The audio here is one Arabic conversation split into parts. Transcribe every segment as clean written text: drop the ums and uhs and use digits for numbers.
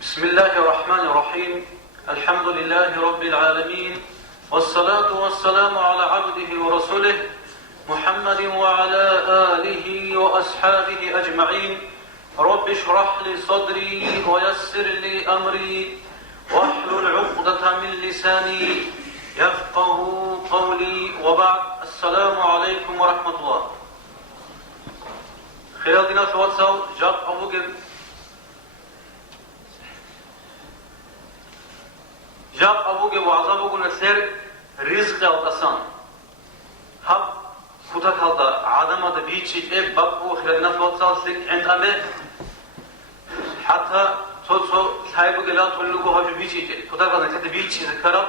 بسم الله الرحمن الرحيم. الحمد لله رب العالمين، والصلاة والسلام على عبده ورسوله محمد وعلى آله وأصحابه أجمعين. رب اشرح لي صدري ويسر لي أمري واحلل عقدة من لساني يفقه قولي، وبعد. السلام عليكم ورحمة الله. خير دينا تواتساو جاب أبوغن جاب أبوغن وعزابوغن السير رزق القسام هب كتاك هذا عدم هذا بيتشيت إيه بابو خير دينا تواتساو سيك عند أمي حتى توتسو سايبو جلا تولوغو هاجو بيتشيت كتاك هذا كده بيتشيت ذكرب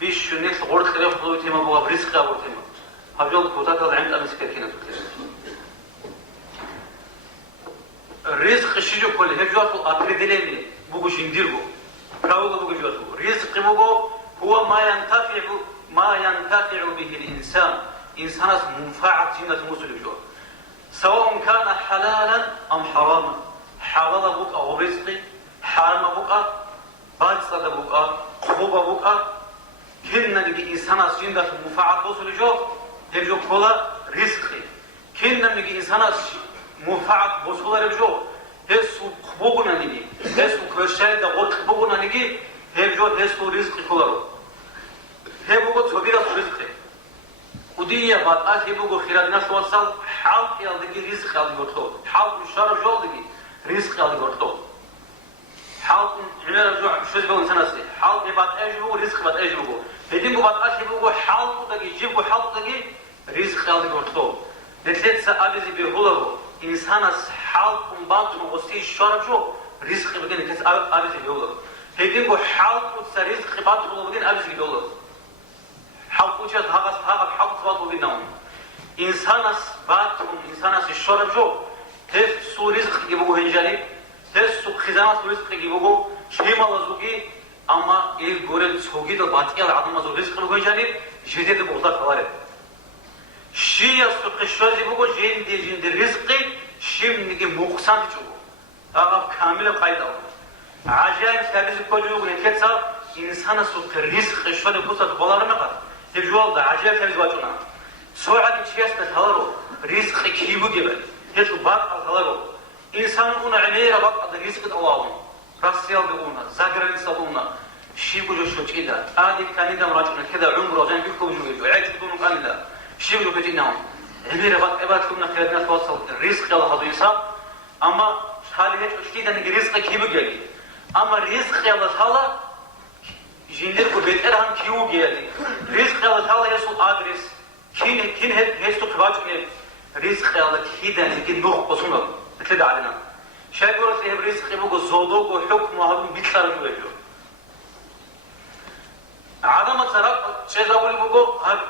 بيش نيكس غور خير خلوه تيما بوغا رزق أبو تيما هاجو كتاك هذا عند أمي سكاكينة رزق شيء كله هجواتو أكردلني بوجو شنديربو كراوغو بوجو جواتو رزق بوجو هو ما ينتفع به الإنسان منفعة جنة مسلم جو، سواء كان حلالا أم حراما. حلال بوك أو رزقي، حرام بوك باطل بوك خوب بوك كنا نجي إنسان جنة منفعة مسلم جو هجو كلا رزقي. كنا نجي إنسان منفعة بوصولة رجو هسو خبوغنا نيجي هسو كرشاي دا غور خبوغنا نيجي هبجو هسو رزق كولارو هبوغو تبيرا رزق ودية بعد هبوغو خيراتنا شو صار حال يالدقي رزق يالدي غرتو حال مشار جالدقي رزق يالدي غرتو حال عمل رجوع شو تبغى إنسان أصلي حال بعد أجيبه رزق بعد أجيبه هديمو بعد هبوغو حال تدقي جيبو حال تدقي رزق يالدي غرتو نتلت سأبزي بهولارو إنسان حال باطن وغسي شرجو رزق بدين كس أبزي بيولد هيدينكو حال كوتس رزق باطن بدين أبزي بيولد حال كوتش هذا حال باطن بدين إنسان باطن إنسان شرجو هس سو رزق يبغو هنجاني هس سو خزانة رزق يبغو شيء ما لزوجي أما الجورل سوجي ده باطن العظمة زو رزق يبغو هنجاني جديد بوضع كوارد شيء يسوق الشرج يبغو جين دي رزقي شيء نيجي مقصان تجوه هذا كامل قاعدة عجائب سادس كوجو نكتسا إنسان سوق الرزق الشرج بوسط بولار مقر تجوال ده عجائب سادس واجونا سواء كشيء استهلارو رزق كيبو جبل هذا بعض الهلارو إنسان كنا عميرة بعض الرزق الله راسيال بقونا زاجر يصابونا شيء بوجو شو كذا هذه كان يدم راجعنا كذا عمره جان بيكو بوجو عايش بدون قال لا شيء بوجو كذا عميرة بعض إبادكم نخيرنا توصل الرزق الله هذا يصاب أما حالي هيك أشتيت أن الرزق كيبو جالي أما الرزق الله تعالى جندر كو بيت إرهان كيو جالي رزق الله تعالى يسوع أدرس كين هيستو كباجني رزق الله كيدا نكين نوح بسونا بتلد علينا شايف يقول فيه الرزق يبغى زودوك وحكم وهذا بيتلار جوجو عدم ترى شيء زاول يبغى هذا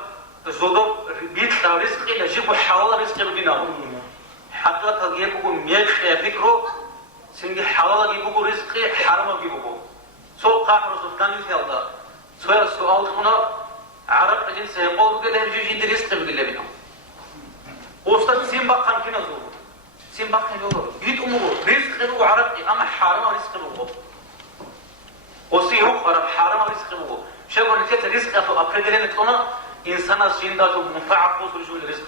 زودوك بيتلار رزق يجيبوا حلال رزق بدينه حتى تغيير بقول ميت فكره سنجي حلال يبغوا رزق حرام يبغوا سوق قاعد رسولان يسأل سؤال هنا عرب أجنس يقول كده يجي جند رزق بدينه وستة سيمبا كان كنا زور سيمبا كان زور بيت أمور رزق يبغوا عرب أما حرام رزق يبغوا وسيروح عرب حرام رزق يبغوا شو قلنا كده رزق أتو أبكر كنا إنسان جندا منفعة فوز رجول الرزق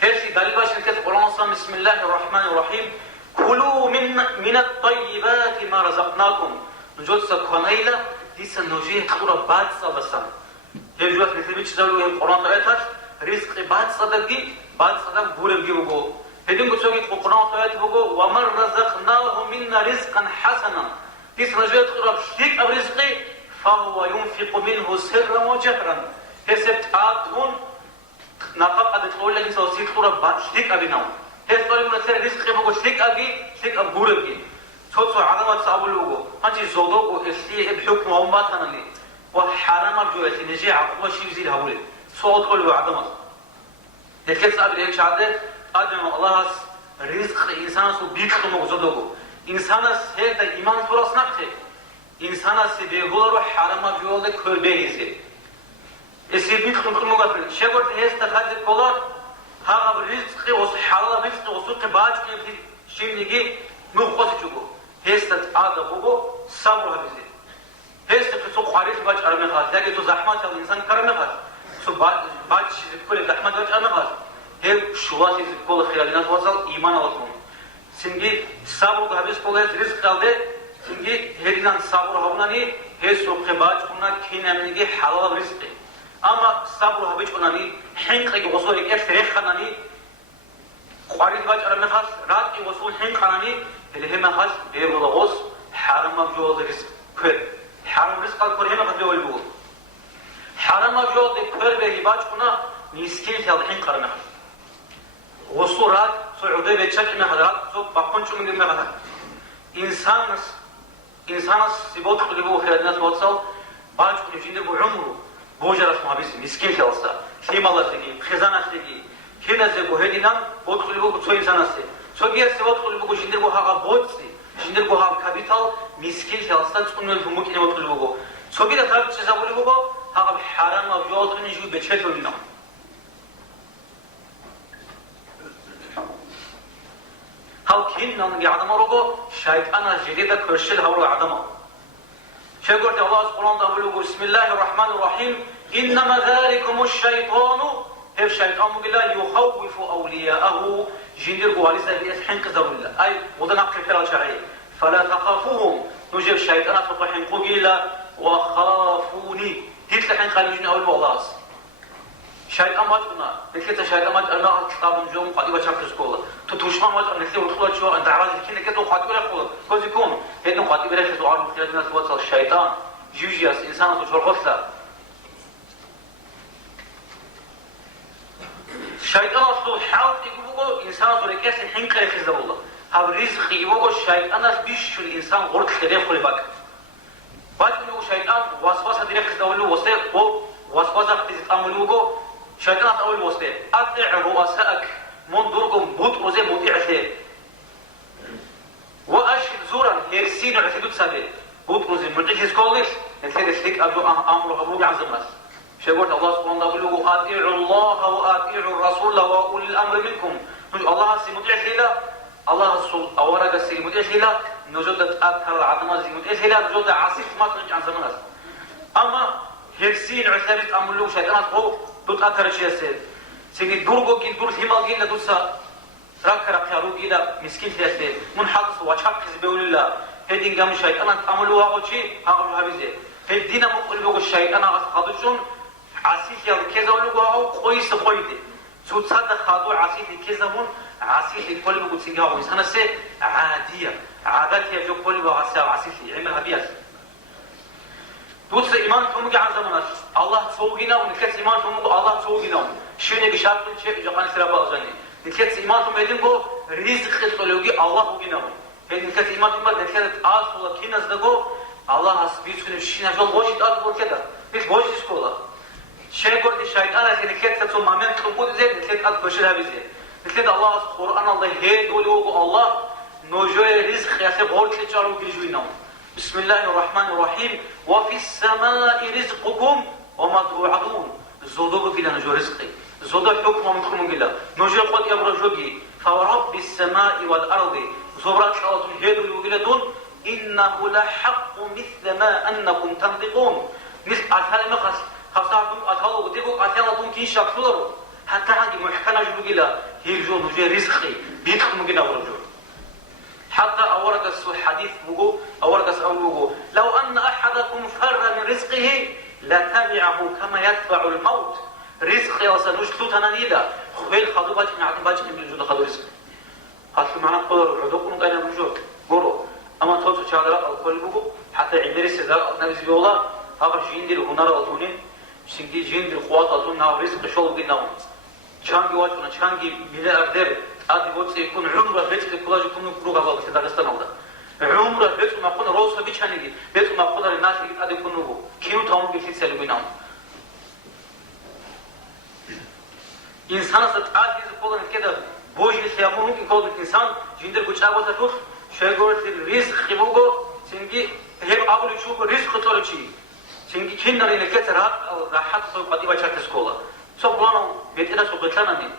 هذه دليل باش نكتب القرآن بسم الله الرحمن الرحيم كلوا من الطيبات ما رزقناكم نجود سكونيلا دي سنوجيه خورا بعد صدسان هي جوات نتبيش زولو القرآن تأتت رزق بعد صدقي بعد صدق بورم جيبوغو هدين قصوغي القرآن تأتت بوغو ومن رزقناه منا رزقا حسنا دي سنوجيه خورا بشتيك أو رزقي فهو ينفق منه سرا وجهرا هسبت آدهون نقاب قد تقول لك سوسيت خورا شتيك أبيناو هسطوري من السر رزق يبغو شتيك أبي شتيك أبورم جي صوت علامات سأقولوه هنتي زودوك وإسليه بحكم أمباتنا لي وحرام الجوة نجي عقوة شيء زي هؤلاء صوت كله عدمات هكذا سأقول هيك شعده أدم الله رزق إنسان سو بيكتم وزودوه إنسان هذا إيمان فرص نقطه إنسان سبيهور حرام الجوة كربيزه إسيبيت خنقل مغفل شغل هست هذا كولار ها الرزق وصحة رزق وسوق باج شيء نيجي نخوض جوجو هي ada bugo sabr habize heste so kharis bach arme khas dage to zahmat al insan karme khas so bach kole zahmat bach arme khas he shuvat iz kol khiyalinat wasal iman alsun singi sabr habis kole rizq qalde singi herinan sabr habnani he so khibach kunna khinamnigi halal rizqi ama sabr habich kunani hinqi goso ek rekhanani kharis bach arme khas rat ki goso hinqanani elhema khas bevolagos haram abjol rizq kır haram rizq al korhema khas bevolbu haram abjol kır ve hibach kuna miskin khal hinqarme وصورات سعودية بتشكل حضرات صوب بقونش من جميع هذا إنسان سبوت قلبه خير الناس وصل باج كل شيء ده بعمره بوجر اسمه بس مسكين خلاصة شيء ما الله تجي خزانة تجي هنا زي بوهدينا بوت قلبه كتوي إنسان أسي سوبيا سبوت قلبه كشيء ده بوها بوت سي شيء ده بوها كابيتال مسكين خلاصة تكون الفمو كنا بوت قلبه سوبيا ترى تشزا قلبه هذا حرام أبجوز من جو بتشت ولينا هاو كين نام يعدم روجو شيطان جديد كرشل هاو يعدم شقولت الله سبحانه وتعالى بسم الله الرحمن الرحيم إنما ذلكم الشيطان هي الشيطان بالله يخوف أولياءه جندر قواليسا بيسحن كذب الله أي وضنا قفل شعري فلا تخافوهم نجيب الشيطان تطحن قبيلا وخافوني تتلحن خليجين أول بغلاص شيطان ما تقولنا نكتة شيطان ما تقولنا كتاب الجوم قادي بشكل سكولا تتوشما ما تقولنا نكتة وتخلص شو أنت عارف كنا كتو قادي ولا خلص كوز يكون هيدا قادي ولا خلص وعارف خلال الناس وصل الشيطان جيجياس إنسان تشور غفلة الشيطان أصله حاول يقوله إنسان تقول كيس الحين كي يخزب الله هذا رزق يقوله الشيطان بيش الإنسان غرق خير خلي بك بعد يقوله الشيطان وسوسة دري خزب الله وسوسة تتأمله شيطان أول وسط أطع رؤساءك من درجم بوت روزي مطيع ثير وأشهد زورا هيرسين عتدود سبب بوت روزي مطيع هسكولش نتلقى سلك أبو أمر أبو عزم الناس شيقول الله سبحانه وتعالى أطيعوا الله وأطيعوا الرسول وأولي الأمر منكم الله سي مطيع ثيلا الله رسول أورق سي مطيع ثيلا نجد أكثر العظمة سي مطيع ثيلا نجد عصيف ما ترجع عن زمان أما هيرسين عتدود أمر شيطان هو دوت أثر شيء سيد سيني دورغو كين دور ثيمال كين لدوسا رك يارو كيدا مسكين سيد من حدث وشاق بقول الله هدين جام الشيطان تعملوا هذا شيء هذا هابيزه هدينا مقلبه الشيطان خدوشون عسيف يا كذا ولو هو كويس كويده سو تصدق خدو عسيف كذا من عسيف قلبه تسيجا وإنسان سي عادية عادات يجو قلبه عسيف يعمل هبياس دوست iman tumugi azamanash Allah soğugina niket iman tumugu Allah soğugina şöyle bir şartın çek jakan sıraba alacağını niket iman tumu edin bu rizq xitologi Allah ugina niket iman tumu niket az ola kinas dago Allah as bir gün şina jol boşit at bu keda biz boşit skola şey gördü şeytan az niket satso moment tumu dize niket at başına bize niket Allah as Kur'an Allah he dolu Allah nojoy rizq yase borçlu çarım giljuina بسم الله الرحمن الرحيم وفي السماء رزقكم وما توعدون زودوا كده نجو رزقي زودوا حكم منكم قلا نجو قد يبرجوكي فورب السماء والأرض زبرات الله هيدو يوجدون إنه لحق مثل ما أنكم تنطقون مثل أثال مخص خاصة أثالوا وتبوك أثالوا كين شخصلوا حتى عندي محكمة جو قلا هيجو نجو رزقي بيدخلوا قلا ورجو حتى أورد الحديث بقو أورد أولوه لو أن أحدكم فر من رزقه لتبعه كما يتبع الموت رزق وسنجلو تنانيدا خبيل خدو باجي نعطي باجي من الجود خدو رزق حتى معنا قدر عدوكم قينا بجود قولوا أما توتو شادرا القول بقو حتى عندري سيدار نبي زي الله هذا جيندر هنر أطونين سنجي جيندر قوات أطون ناو رزق شغل بيناهم چانگی واجونا چانگی میلیاردر ادی وقت يكون عمره بيت كلاج يكون كروغا بالك داغستان ودا عمره بيت ما كنا روس بيچانيگي بيت ما كنا الناس ادي كنوغو كيو تاون بيت سلبينام انسان ستعاد يقولون كده بوجي سيامون ممكن يقول الانسان جندر بوچاغو تطوف شيغور الرزق خيبوغو سنجي هيب ابل يشوف رزق تورچي سنجي كينر ينكترات راحت سو قدي بچات سكولا سبحانه بيتنا سوقتنا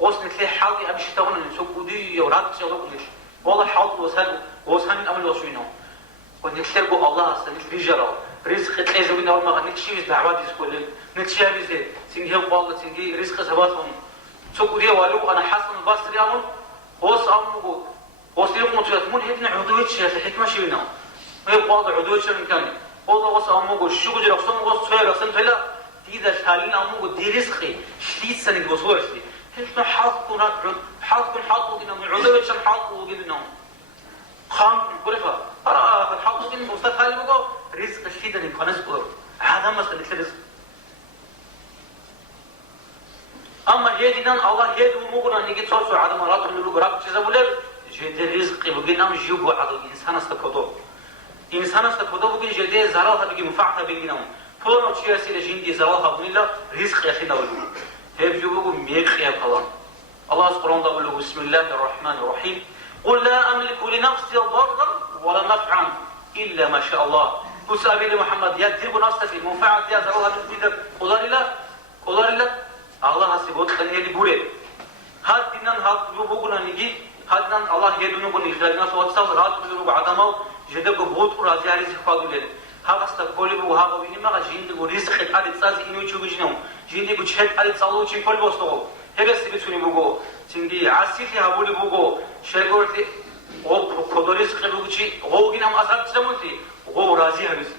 وصلت لي حالي أمشي تونا نسوق ودي ورات شغل كلش والله حاط وسهل أمل وسوينه ونتلقوا الله سنت رجال رزق تأزمنا وما نتشيز دعوات يسكول نتشابز تنجي قال تنجي رزق سباتهم سكولي والو أنا حسن البصري أمون هوس أمو هوس يوم متجمون هدنا عدوية شيء الحكمة شينا هي قال عدوية شيء مكاني هذا هوس أمو شو جرى قسم هوس سوير قسم فلا تيدا شالين أمو دي رزقي شتيت سنة بصورتي هل حاطكم حاطكم دينا من عدوية شيء حاطكم دينا خام كلفة أرى حاطكم دينا مستقبل بقى رزق شديد نخنس بقى هذا مسألة رزق أما يدينا الله يدو مغنا نيجي تصور عدم رات نلو غراب چیزا بوله جد رزق بگی نام جیو عدل إنسان است کدو بگی جد زرال ها بگی مفعل بگی نام فلان چی است جندی زرال ها بنیلا رزق يخينا ولو هب جو بگو میک خیال کلان الله سبحانه وتعالى بسم الله الرحمن الرحيم قل لا أملك لنفسي ضرا ولا نفعا إلا ما شاء الله وسأبي محمد يدرب نفسه في منفعة يا زرال ها بگی قدر الله Allah hasibot khani bure had dinan had lubuguna nigi had dinan Allah yedunu ko nixlana so atsal rat bilu adamau jeda ko bahut razi ari sifadule hagasta kolibu hago inima jindi ko rizq ali tsaz inu chugujinu jindi ko chet ali tsalu chi kolbosto heges bitsuni bugo tingi asiti habuli bugo shegorti o kodoris khibuchi o ginam asab tsamuti o razi habis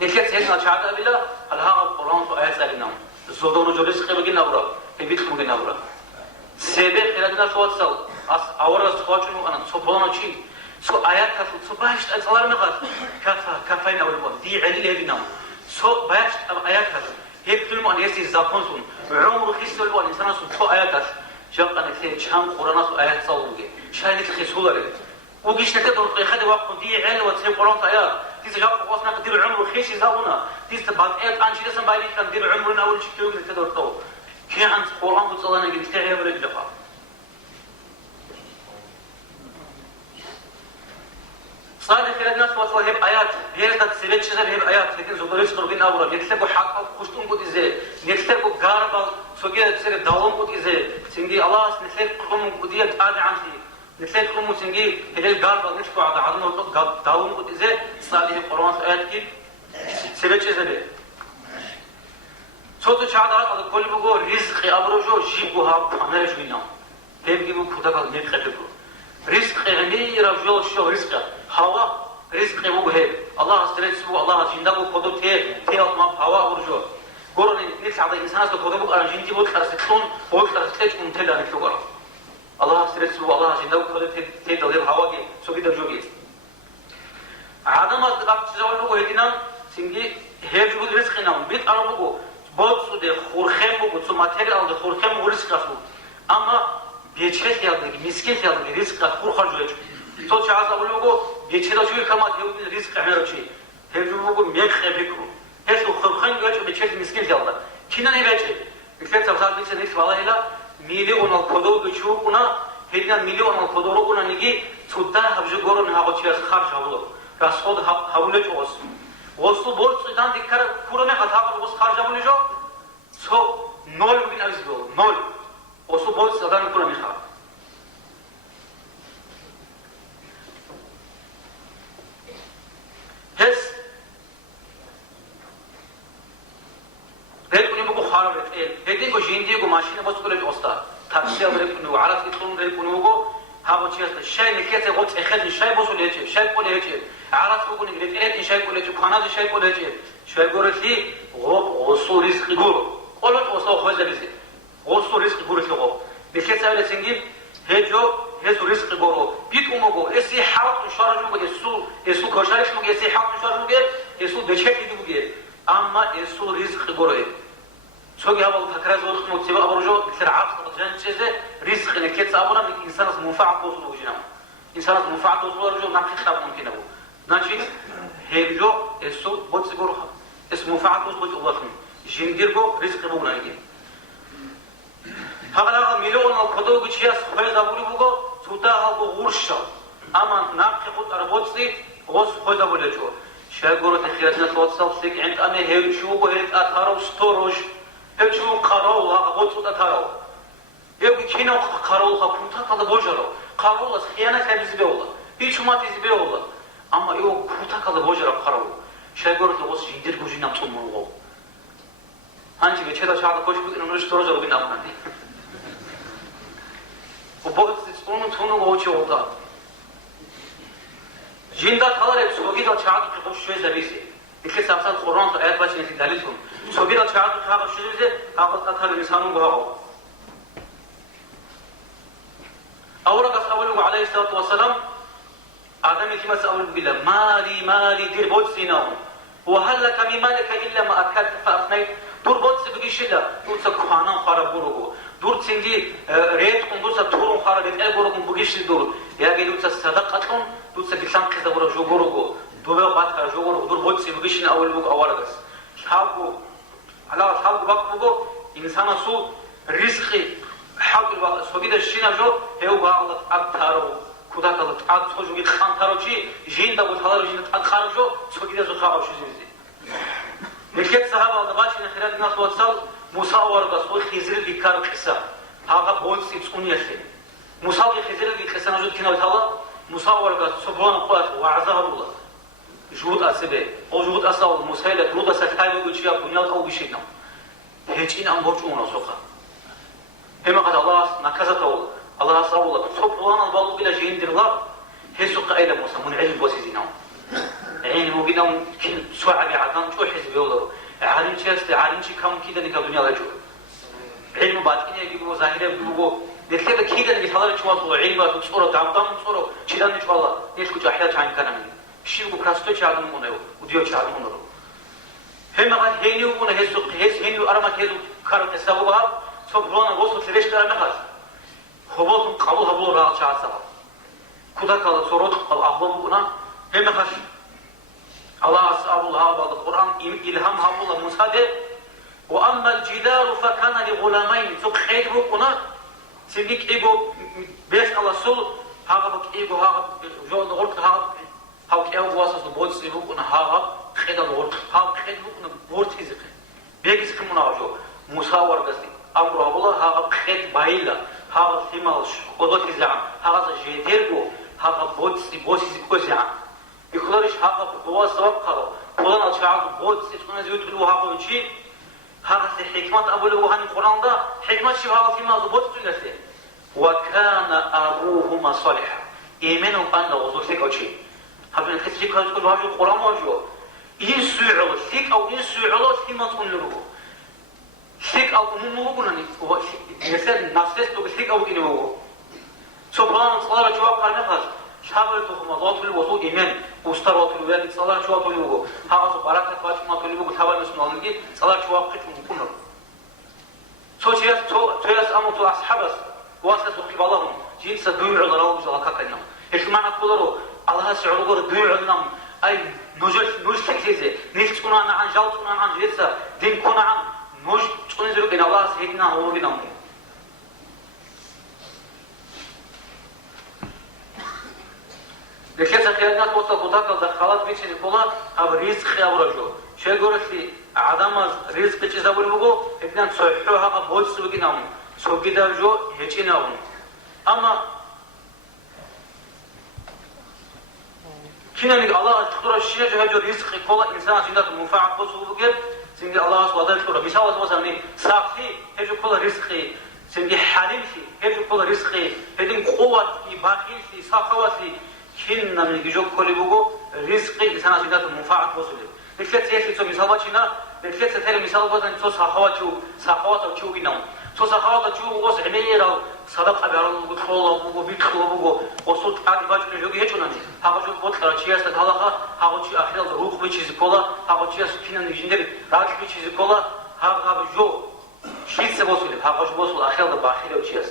nikhet ses na chada bila alha quran to ayat salinam زودانو جلوس خیلی نبرا، هیچ موقع نبرا. سبب خیلی نشود از آوراز خواهیم آن صبحانه چی؟ سو آیات هست، سو باهشت از الله میخواد. کافی نبود بود. دی علی بینم. سو باهشت آیات هست. هیچ فیلم آن یکی زبانشون. عمر خیلی بود. انسان سو آیات هست. جاب آن که چند قرآن سو آیات سالوگه. شاید خیلی سواره. وقیش نکته دور خیلی وقت دی علی و تیم قرآن آیات. تیز جاب قواسنا کدیر عمر خیلی زبونه. تیز بعد آنچه دستم باید کن دیر عمر ناول شکیو گذشته دارتو. کی عن قرآن بود صلاه نگید تغییر برای جفا. صادق خیلی ناس وصله هب آیات. بیاید تا سبب چیزا هب آیات. لیکن زوداریش نرگین آورا. نیتله کو حق خوشتون بود ایزه. نیتله کو گاربال سوگه سر داوم بود ایزه. سنگی الله است نیتله کم بودیت آد عنشی. نیتله کم سنگی هل گاربال نیش کو عاد عادم وقت داوم بود ایزه. صادق قرآن آیات کی سبب چیزا به. صوت چادر از کلی بگو رزق آبروجو جیبو ها پنهش بینم. هیچی بگو کودکان نمی‌خواد بگو. رزق غنی راجو شو رزق. هوا رزق بگو هی. الله استرس بگو الله زنده بگو کدو تی آتما هوا آبروجو. گرونه نیست عادی انسان است کدو بگو آرژینتی بود خرسکتون بود خرسکتش منتلا نکتوگرا. الله استرس بگو الله زنده بگو کدو تی داده هوا کی سوگی درجوگی. عادم از قبل چیزایی بگو هیچینام سینگی هیچ بود رزق نام بیت آرام بگو. بود سوده خورخم بود سو ماتریال ده خورخم ورزق بود اما بیچه یادگی مسکین یادگی رزق خور خرجویش تو چه از اول بگو بیچه داشوی کما دیوید رزق همیشه هرچی بگو میک خبری کرو هرچی خورخم گوش بیچه مسکین یادگی کی نه بیچه بیشتر تفسیر بیچه نیست والله ایلا میلیون کدو گچو کنا هیچ میلیون کدو رو کنا نگی تودا هبجو گرون هوا چی از خرج هولو راسخود هولو چوس واسو بود سودان دیگر پورونه خطا کرد واس خارج آمونی جو سو نول بگین از دو نول واسو بود سودان پورونه میخواد هست ریل کنی بگو خارج هدی کو جیندی کو ماشین باز کلش استاد تاکسی ریل کنی و عرض کتون ریل کنی بگو هوا چی است شای نکته قط اخد شای باز ولیه شای کلی هیچ عرض بگو نگید ایت شای کلی تو کانال شای کلی هیچ شای گورتی غوب غصو رزق گور قلت غصو خوش دبیزی غصو رزق گورتی غوب نکته سوال سنگیم هجو هزو رزق گورو بیت اومگو اسی حرف شارج بگه اسو کشارش بگه اسی حرف شارج بگه اسو دچه دیدی بگه اما اسو رزق گوره سوگی هوا تکرار زود خمود تبا ابروجو بسر عاصم جن چیزه رزق نکته سابونا انسان از منفعت توصل وجنام انسان از منفعت توصل وجنام نقی خطاب ممکنه بود نچی هیچو اسو بود سگورو خم اسم منفعت توصل بود الله خم جندیر کو رزق بگو نگی هغه میلیون کدو گچی از خواهی دابولی بگو تودا هاگو غورشا اما نقی خود اربوتسی غوز خواهی دابولی جو شاید گورو تخیرات نسوات سالسیک عند امه هیچو بگو هیچ اتارو ستوروش هیچو قراول ها غوت اتارو هیچ کینو قراول ها پونتا تا بوجارو قراول از خیانت همیزی به الله هیچ ماتیزی به الله Ama o kutakalı hocalar karavu. Şey görüntü olsa jindir gücünden tutmuyor. Hangi bir çeda çağda koşup üniversite hocalı bir namına değil. Bu onun tonu oçu oldu. Jinda kalar hep sogi da çağda koşuyor zebisi. İki sapsat Kur'an'da ayet başına dalil tun. Sogi da çağda koşuyor bize hafız atar insanın bu. أولا أقول عليه الصلاة والسلام آدم كما سأقول بالله مالي دير بوتسينا وهل لك من مالك إلا ما أكلت فأفنيت دور بوتس بقيشلا دور سكوانا خارب بروغو دور تسندي ريت كون دور سطورون خارب يتقل بروغو بقيشل دور ياغي دور صدقتكم دور سكسان قصة بروغو بروغو دور بات خارجو بروغو دور بوتس بقيشنا أول بوغ أولا شابو على شابو بق بوغو إنسان سو رزقي حاضر سوغيدا شينا جو هيو باغلط أبتارو كوداكالط أب سوجوغي خانتارو چي جين دا بوتالارو جين دا خارجو سوغيدا زو خاغو شوزيزي ملكت صحابة الدباشي نخيرات الناس واتسال موسى ورغا سوي خيزر بكار قصة هاغا بولس يتسقون يسلي موسى خيزر بقصة نجود كنا وتالا موسى ورغا سبحان قوات وعزها الله جهود أسبه أو جهود أساول موسى إلى جهود أسكايو وجيا بنيات أو بشينا هيجين أمبرجونا سوخا هما قد الله نكزته الله سأوله صبوانا البالو إلى جيندر الله هسوق إلى موسى من علم بوسيزينهم عين موجودهم كل سواء بعدان شو حزب يولرو عالم شيء عالم شيء كم كذا نك الدنيا لجوا علم بعد كنا يجيبوا ظاهرة يجيبوا نتكلم كذا نك هذا شو أصله علم بعد صورة دام صورة شيء إن شاء الله ليش كل حياة عين كنا مني شيء بكرastو شادم منه وديو شادم منه هما قد هينيو منه هسوق هينيو أرما كذا كارم تساوبها صبوانا وصل تريش كلام نخاش خبوط قبول هبول راح شاسها كذا كذا صورت الأخبار بنا هم خش الله أسأل الله بعد القرآن إلهام هبول مساعدة وأما الجدار فكان لغلامين سوق خير بنا سيدك إيجو بيس الله سول هذا بك إيجو هذا جود غرق هذا كأو واسس بودس بنا هذا خير الغرق هذا خير بنا بورت إزق بيجي سكمنا مناجو مساور قصدي أمر الله هذا خير بايلا هذا ثمالش قدرة زعم هذا جديرجو هذا بوتس كوزعم يخلرش هذا بواس سبب خلاص قلنا شعب بوتس تكون زيوت له هذا وشيء هذا حكمة أبو له هني القرآن ده حكمة شيء هذا ثمال بوتس تنسي وكان أبوهما صالحا إيمانهم أن وصول ثك أو شيء هذا من كسر كذا كل واحد القرآن واجوا يسوع ثك أو يسوع ثمال تكون له ثك أو مو نني هو مثلا نفسه لو ثك أو كني هو سبحان الله جواب قرنا خلاص شابه تو خمازات في الوضوء إيمان وسترات في الوالد صلاة جواب في الوضوء هذا بركة واجب ما في الوضوء ثواب مسمى لنجي صلاة جواب قتل مكونر سوتشيات توياس أمو تو أصحابس واسس وقبلهم جيل سدوي على راو بجلا كأنهم إيش معنى كلرو الله سعره دوي علىهم أي نوج تكذيزه نيش تكون عن جال تكون عن جلسة دين كون عن نوج تكون زلوا بين الله سيدنا هو بينهم لكن سخيرنا توصل كتاك الدخلات بيتش نقوله هذا رزق خيارجو شيء قرشي عدم رزق تجزا بلوجو إبنا صحيحه هذا بود سوقينهم سوقيدا جو هيجينهم أما كنا نقول الله تقدر الشيء جو هجو رزق كله إنسان جنات منفعة بسوقه سنجي الله سبحانه وتعالى مثال مثلا ساقي هجو كله رزقي سنجي حليم شيء هجو كله رزقي هدين قوة باقي شيء سخاوة كنا من جوك كل بوجو رزق إنسان جنات منفعة بسوقه لكن سياسي تو مثال بتشينا لكن سثير مثال بدن تو سخاوة تشو بينهم تو سخاوة تشو وص عمية لو صدق أبيارو بتخلو بوجو بيتخلو بوجو وصوت عادي باجي نجوي هيجوناني هذا جو بوت كراشيا استهلاكها هذا شيء أخيرا الروح بيشيز كولا هذا شيء كنا نجندر راج بيشيز كولا هذا جو شيء سبوسله هذا جو بوسل أخيرا باخير وشيء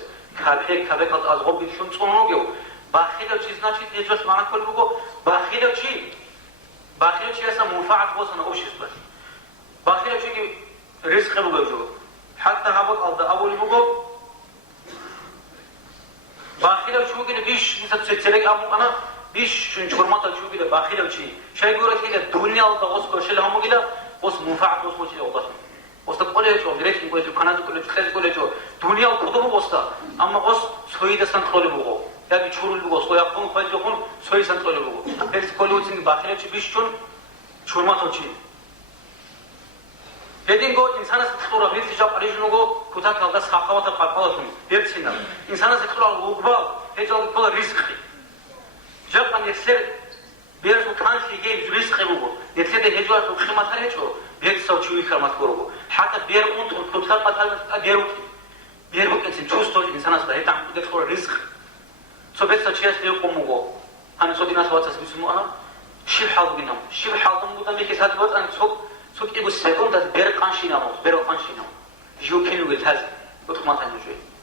كابك أزغب بيشون صنوعه باخير وشيء ناتشي تجوش معنا كل بوجو باخير وشيء أصلا منفعة بوسنا أو شيء بس باخير وشيء رزق بوجو حتى هبط أول بوجو باخير وشيء كده بيش مثل تسلك أمو أنا بيش شنشورمات شو كده باخير وشيء شيء يقول كده الدنيا الضغط كرشة لهم كده بس منفعة بس مش يوضح بس تقول يا جو دريش نقول جو كناز كله خير كله جو دنيا القدوم بستا أما بس سويد استنخل بوجو 야기 추르고 소약봉 빠지고 소이산 떨리고 그래서 걸로진 바케르치 비슈촌 줄마토치 베딩고 인산에서 특도라 미스적 아리주노고 부탁하다 사카와타 발파도좀 벨치나 인산에서 특도라 오그바 해적 또 리스크 자판 엑셀 베르소 칸시게 리스크 보고 엑셀에 해줘야 또 크마탈 해줘 엑셀 주의가 맞고 하다 베르 온토 토탈 마탈 베르 베르케진 투스토 인산에서 해당 엑셀 리스크 소베스 치에스 되고 뭐고 하는 소디나서 왔다서 무슨 뭐 하나 10하고 그냥 10하고 무단 이렇게 사도 안 속 이거 세컨드 베르 칸시나모 베르 칸시나모 유키누 그타즈 어떻게 타는지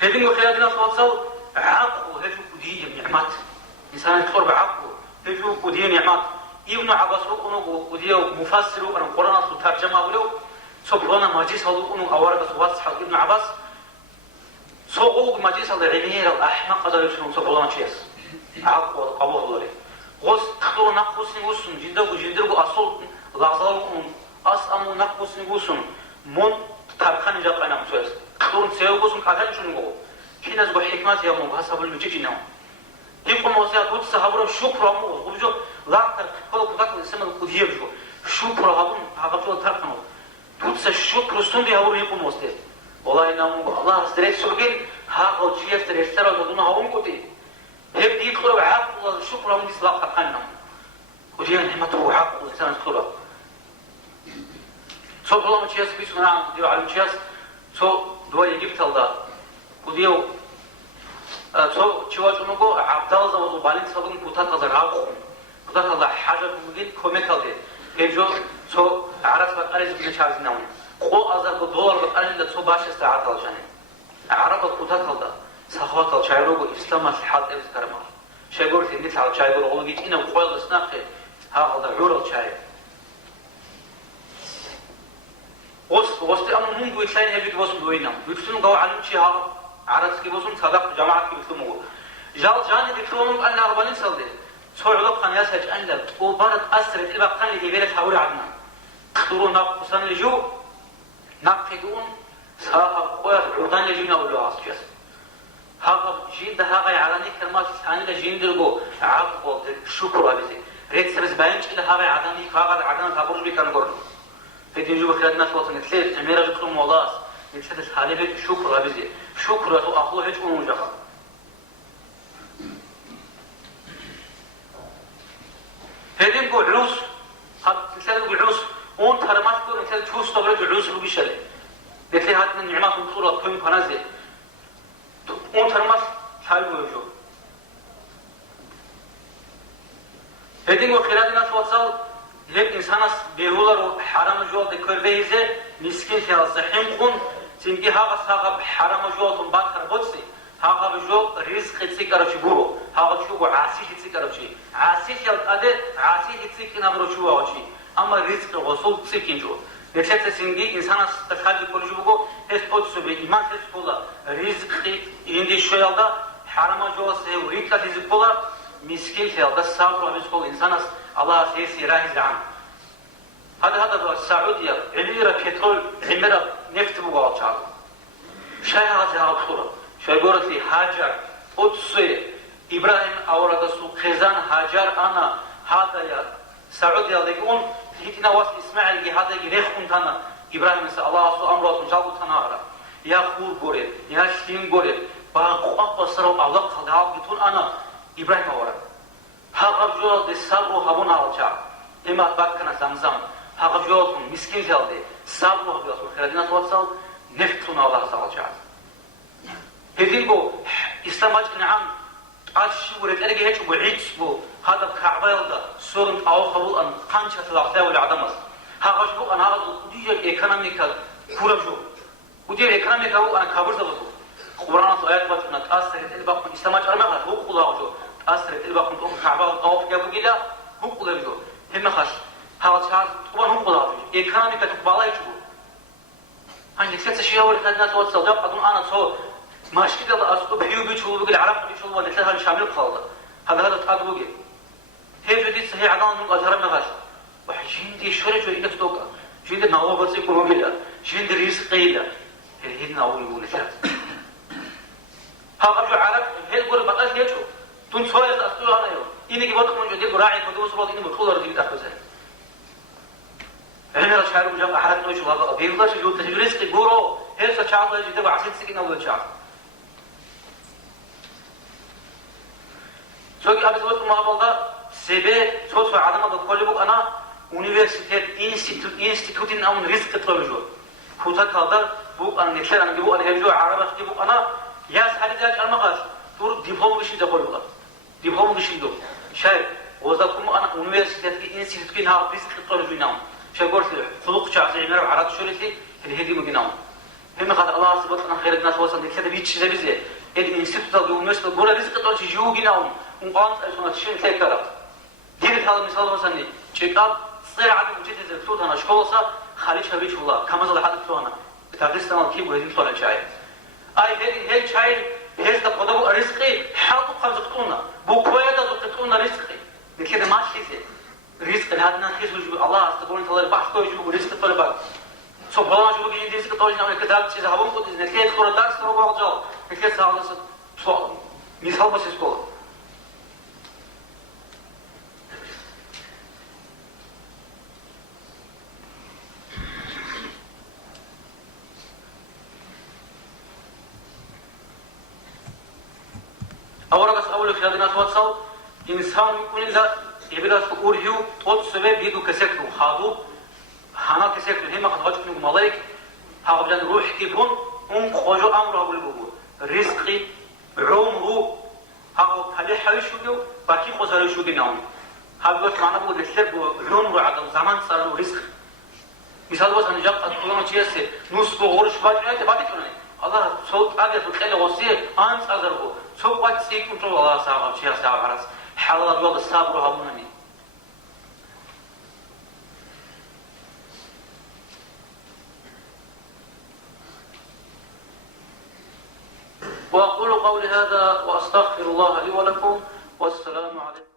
هذين وخيادنا صوصو عاقو هجو كودي نعمات إنسان يدخل بعاقو هجو كودي نعمات إبن عباس وقنو كودي مفسر وقنو قرآن سو ترجمة ولو سبحانه مجلس هذا وقنو أورد سواس حق ابن عباس سوقو مجلس هذا عمير الأحمق هذا يشون سبحانه شيس عاقو قبول دوري غوس تخطر نقص نقصن جندرو أصل لحظة أصل نقص نقصن من تبخن جاقنا مسويس تخطر سيوقصن كذا شنو قو كنا زبح حكمات يا مو حسب المجيء يقوم وسيا دوت سحبرو شكر أمو وبجو لا تركض كذاك الإنسان القدير جو شكر هابون هابطوا تركنو دوت سشكر سندي هابون يقوم وسيا والله إنه الله استريت سوقين ها أو شيء استريت سرا دونه هابون كتير هب يدخل بعقل الله شكر هم يسلق حقنا ودي نعمته عقل الإنسان يدخله سو الله مشياس بيسمع عن ديو على مشياس سو دوا يجيب الله وديو سو شو أجنبو عبد الله زوجو بالين سبعين كوتا كذا عقل كوتا كذا حاجة كمدين كومي كذا هجو سو عرس بقارج بيجي شارز ناون قو أزر بدولار بقارج لتسو باش استعارة الجاني عرب كوتا كذا سخوات الشايرو إسلام الحال إبز كرمه شايقول في الناس على الشايرو أقول جيت إنا وقوال السناقة هذا عور الشاير وست أمر من قوي ثاني هبيت وصل دوينام بيفتون قو علم شيء هذا عرس كي وصل صدق جماعة كي بيفتون جاني بيفتون أن أربعين سنة سوى علاق خنياس هج أن لا وبارد أسرة إلى قاني تبيرة حول عنا تخطرون ناقصان الجو ناقدون ساق قوات عردان يجينا ولا عصير هذا جيد هذا يعلني كلمات ثانية لجين درجو عقب شكر أبيزي ريت سبز باينش إلى هذا يعلني هذا عدنا تابورج بيكان قرن في تيجوا بخيرنا صوت نتلير أميرة جكتم والله نتلير حالي شكر أبيزي شكر تو أخلو هيك ونجحا هذين قول عروس هذا نتلير قول عروس وان ترمات قول نتلير تشوس تبرد عروس لو بيشله نتلير هذا النعمات مطولة كم فنازل اون ترماس حال وجو هدين وخيراتنا توصل هيك انسانس بيرولر حرام جول دكربيزه مسكين يا زحيم خون تنجي هاغا صاغب حرام جول تم باكر بوتسي هاغا بجو رزق تسيكرو شغورو هاغا شو عاسي تسيكرو شي عاسي يلقد عاسي تسيكنا برو شو اوشي اما رزق وصول تسيكنجو بشكل سنجي إنسان استخدام كل شيء بقول هس بودسو بإيمان هس بولا رزق عندي شيء هذا حرام جوا سه وريكا رزق بولا مسكين هذا صعب وابس بقول إنسان الله سيسي راهي زعم هذا السعودية عميرة بترول عميرة نفط بقول شعب شيء هذا خطورة شيء قرأت لي هاجر قدسي إبراهيم أورد سوق خزان هاجر أنا هذا يا سعودية لقون هيتنا واس إسماعيل هذا يريخ أنتنا إبراهيم سأل الله سو أمره سنجابو تناغرا يا خور قريب يا شين قريب باقوا بصروا الله خلاه بتقول أنا إبراهيم أورد هاقبجوا دسابو هبون على إما بكنا زمزم هاقبجوا مسكين جالدي سابو هبيا سو خيرنا توصل نفتنا الله سأل هذينكو إسلامات نعم أشورت أرجع هيك وعيد بو هذا كعبة يلدا سورن أو قبول أن قنشة الأخلاق والعدمس هذا شو أنا هذا ودي الإيكونوميكال كورجو ودي الإيكونوميكال هو أنا كابر تبصو قرآن آيات بس إنك أسر الباق إسلامات أرمها هو خلاصو أسر الباق تقوم كعبة أو في أبو جلا هو خلاصو هم خش هذا شهر طبعا هو خلاصو إيكونوميكال تقبله يشوفه هني كسر شيء أول خدنا توصل جاب أظن أنا صو ماشي كده أصله بحيو بيشوفه بيقول العرب بيشوفه ولا تلاها شامل خالص هذا تقابله جه هي جديد صحيح عدان من أزهر مغاش وحجين دي شوري شوري كتوكا جين دي ناوه بس يكونوا جدا جين دي ريس قيلة هي ناوه يقول شات هاقبل عارف هل قول بقاش ليشو تون سويس أستوى أنا يوم إني كبرت من جديد براعي كده وصلت إني مدخل أرضي بتأخذها هنا شعروا جنب أحد نوش وهذا بيفضل شجود تجريس كجورو هل شعروا يجي تبع عشان سكين أول شعر سوي أبي سويت ما بالله سبب صوت عدم بقول بق أنا universitet institutin أو رزق تطلجوا خوتا كذا بق أنا نتكلم عن بق أنا هجوا عربة بق أنا ياس هذه ذاك المقاس تور دبلوم وش يدخل بق دبلوم وش يدو شايف وذاكم أنا universitet institutin ها رزق تطلجوا نام شايفور خلق شخصي مرة عرض شريتي الهدي مجنون هم قد الله سبحانه أنا خير الناس وصل كذا بيتش زي بزي الانستيتوت اليونيفرسيتي بقول رزق تطلج يجوا جنون وقانت أسمع تشين تكرر ديرت هذا المثال مثلا تشيك اب صير عدد مجدد الفلوت أنا شكوصة خارج هبيش والله كم زل حد فلونا بتعرفت أنا كيف وهذي فلان شاي هاي شاي هذا قدبو رزقي حاطو خزقتونا بوكوية زقتونا رزقي كده ما شيء رزق هذا ناخذ وجب الله استقبلنا الله البحث كويس وجب رزق طلبات سبحان الله وجب رزق طلبنا من كتاب شيء هبون قد إذا كيت خورا درس تروح وجال كيت ساعة مثال بس يسقط أول في هذه الناس وصل إنسان يكون إلا يبدأ تقول هيو طول سبب يدو كسكتو خاضو هنا كسكتو هما قد غجت نقوم عليك هقبلان روح كيفون خجو أمره أقول بقول رزقي عمره هقب هلي حيشو جو باكي خسر يشو جناهم هقبلت معنا بقول السبب عمره عدم زمان صار له رزق مثال بس أنا جاب أتكلم شيء نص بغورش باجي بعد كمان الله صوت أجد الخيل وصير أنت أزرقه صوت واحد سيكون ترى الله ساعة شيء ساعة عرس حلال الوقت الصبر وهمونني وأقول قولي هذا وأستغفر الله لي ولكم والسلام عليكم